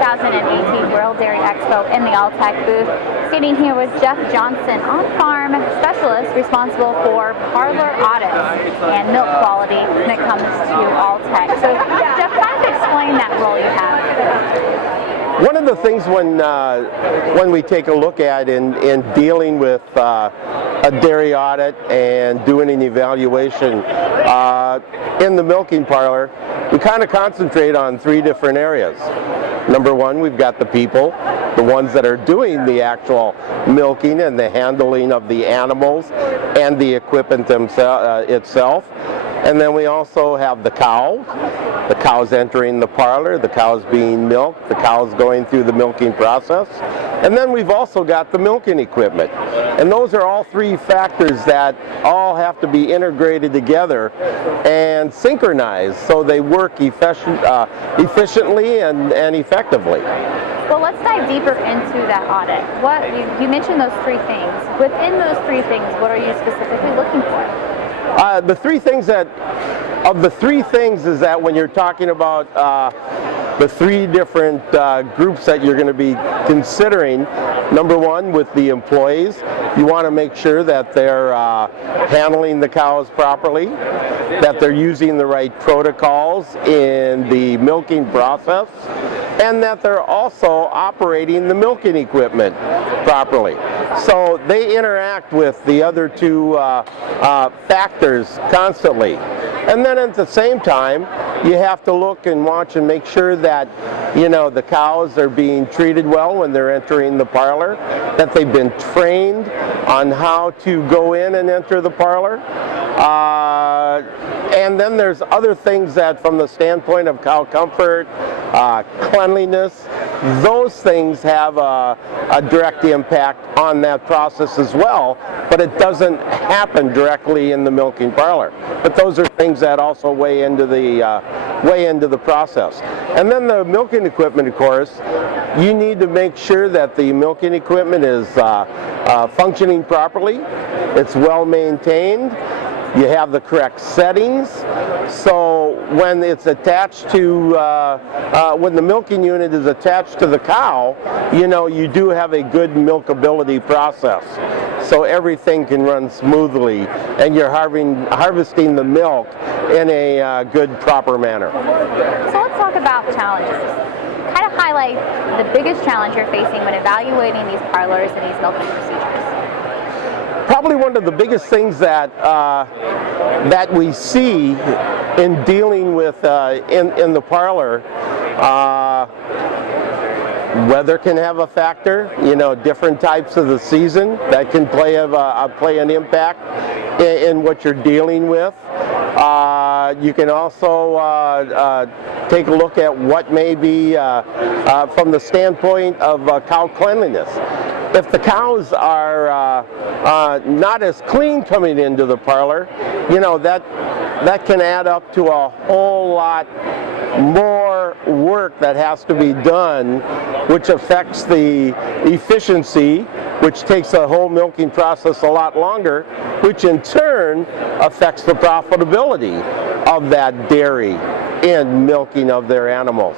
2018 World Dairy Expo in the Alltech booth. Sitting here with Jeff Johnson, on-farm specialist responsible for parlor audits and milk quality when it comes to Alltech. So Jeff, kind of explain that role you have. One of the things when we take a look at in dealing with a dairy audit and doing an evaluation in the milking parlor, we kind of concentrate on three different areas. Number one, we've got the people, the ones that are doing the actual milking and the handling of the animals and the equipment itself. And then we also have the cows entering the parlor, the cows being milked, the cows going through the milking process. And then we've also got the milking equipment. And those are all three factors that all have to be integrated together and synchronized so they work efficiently and effectively. Well, let's dive deeper into that audit. You mentioned those three things. Within those three things, what are you specifically looking for? The three things is that when you're talking about the three different groups that you're going to be considering, number one, with the employees, you want to make sure that they're handling the cows properly, that they're using the right protocols in the milking process, and that they're also operating the milking equipment properly. So they interact with the other two factors constantly. And then at the same time, you have to look and watch and make sure that, you know, the cows are being treated well when they're entering the parlor, that they've been trained on how to go in and enter the parlor. And then there's other things that, from the standpoint of cow comfort, cleanliness, those things have a direct impact on that process as well, but it doesn't happen directly in the milking parlor. But those are things that also weigh into the process. And then the milking equipment, of course, you need to make sure that the milking equipment is functioning properly, it's well maintained, you have the correct settings, so when it's attached to, when the milking unit is attached to the cow, you know, you do have a good milkability process. So everything can run smoothly and you're harvesting the milk in a good, proper manner. So let's talk about challenges. Kind of highlight the biggest challenge you're facing when evaluating these parlors and these milking procedures. Probably one of the biggest things that that we see in dealing with in the parlor, weather can have a factor. You know, different types of the season that can play an impact in what you're dealing with. You can also take a look at what may be from the standpoint of cow cleanliness. If the cows are not as clean coming into the parlor, you know, that can add up to a whole lot more work that has to be done, which affects the efficiency, which takes the whole milking process a lot longer, which in turn affects the profitability of that dairy in milking of their animals.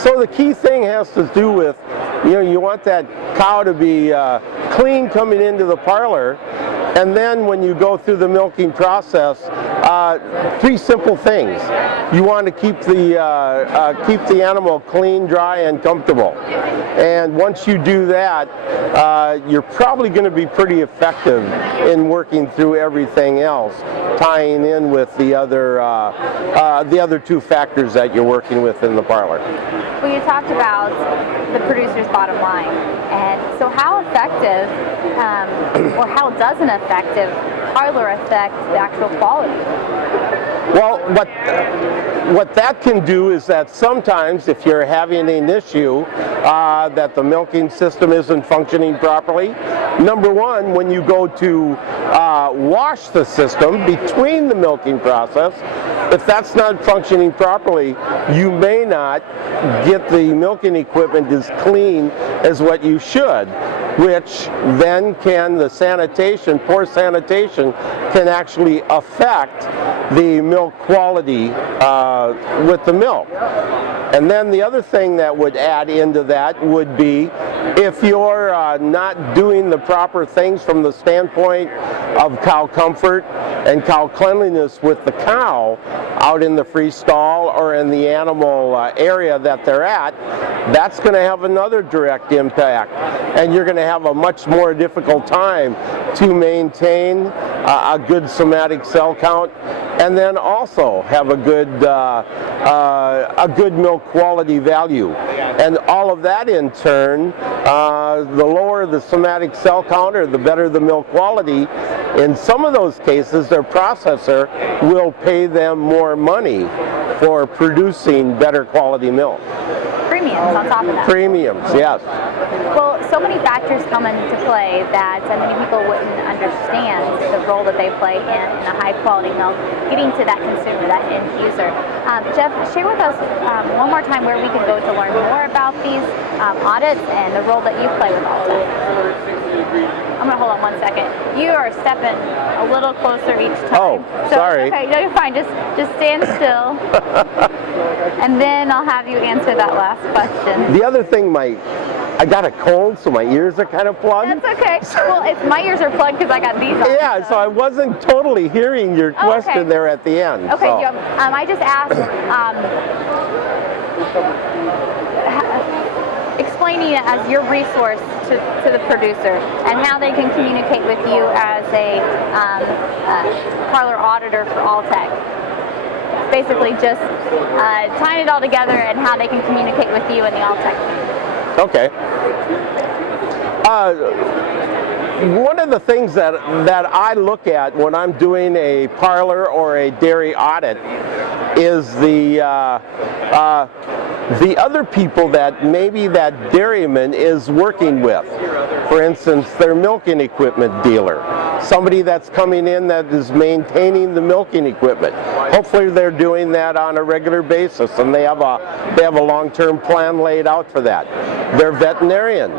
So the key thing has to do with, you know, you want that cow to be clean coming into the parlor, and then when you go through the milking process, three simple things. You want to keep the animal clean, dry, and comfortable. And once you do that, you're probably going to be pretty effective in working through everything else, tying in with the other two factors that you're working with in the parlor. Well, you talked about the producer's bottom line, and so how effective, or how does an effective parlor affect the actual quality? Well, what that can do is that sometimes if you're having an issue that the milking system isn't functioning properly, number one, when you go to wash the system between the milking process. If that's not functioning properly, you may not get the milking equipment as clean as what you should, which then the sanitation, poor sanitation, can actually affect the milk quality with the milk. And then the other thing that would add into that would be if you're not doing the proper things from the standpoint of cow comfort and cow cleanliness with the cow out in the free stall or in the animal area that they're at, that's going to have another direct impact. And you're going to have a much more difficult time to maintain a good somatic cell count, and then also have a good milk quality value. And all of that in turn, the lower the somatic cell count or the better the milk quality, in some of those cases their processor will pay them more money for producing better quality milk. Premiums on top of that. Premiums, yes. Well, so many factors come into play that many people wouldn't understand the role that they play in a high-quality milk, getting to that consumer, that end user. Jeff, share with us one more time where we can go to learn more about these audits and the role that you play with Alltech. I'm going to hold on 1 second. You are stepping a little closer each time. Oh, sorry. Okay, no, you're fine. Just stand still. And then I'll have you answer that last question. The other thing, I got a cold, so my ears are kind of plugged. That's okay. Well, my ears are plugged because I got these on. Yeah, so I wasn't totally hearing your question there at the end. Okay, so. I just asked, explaining it as your resource to the producer and how they can communicate with you as a parlor auditor for Alltech. Basically just tying it all together and how they can communicate with you and the Alltech team. Okay. One of the things that I look at when I'm doing a parlor or a dairy audit is the other people that maybe that dairyman is working with. For instance, their milking equipment dealer. Somebody that's coming in that is maintaining the milking equipment. Hopefully they're doing that on a regular basis and they have a long-term plan laid out for that. Their veterinarian.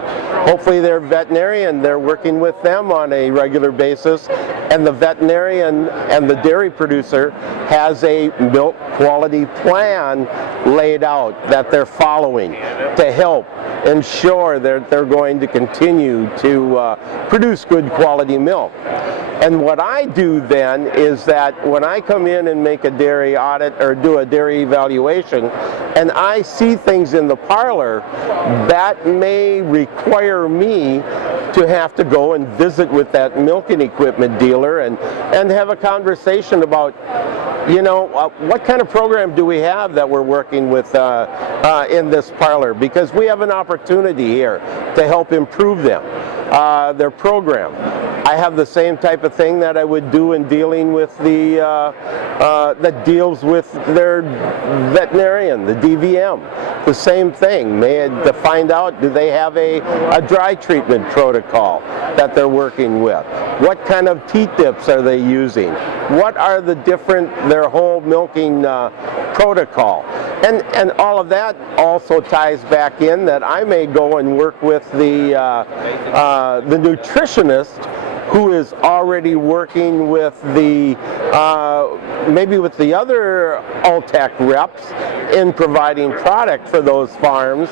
Hopefully their veterinarian, they're working with them on a regular basis, and the veterinarian and the dairy producer has a milk quality plan laid out that they're following to help ensure that they're going to continue to produce good quality milk. And what I do then is that when I come in and make a dairy audit or do a dairy evaluation and I see things in the parlor that may require me to have to go and visit with that milking equipment dealer and have a conversation about, you know, what kind of program do we have that we're working with in this parlor, because we have an opportunity here to help improve them, their program. I have the same type of thing that I would do in dealing with that deals with their veterinarian, the DVM. The same thing, to find out, do they have a dry treatment protocol that they're working with? What kind of teat dips are they using? What are the their whole milking protocol? And all of that also ties back in that I may go and work with the nutritionist who is already working with maybe with the other Alltech reps in providing product for those farms,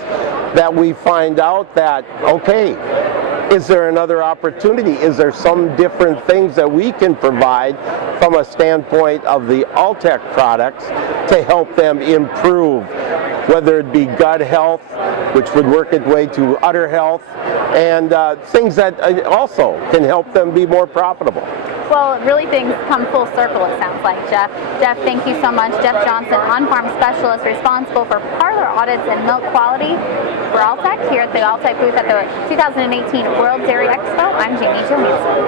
that we find out that, okay, is there another opportunity? Is there some different things that we can provide from a standpoint of the Alltech products to help them improve, whether it be gut health, which would work its way to udder health, and things that also can help them be more profitable. Well, really things come full circle, it sounds like, Jeff. Jeff, thank you so much. Jeff Johnson, on-farm specialist responsible for parlor audits and milk quality for Alltech here at the Alltech booth at the 2018 World Dairy Expo. I'm Jamie Johansson.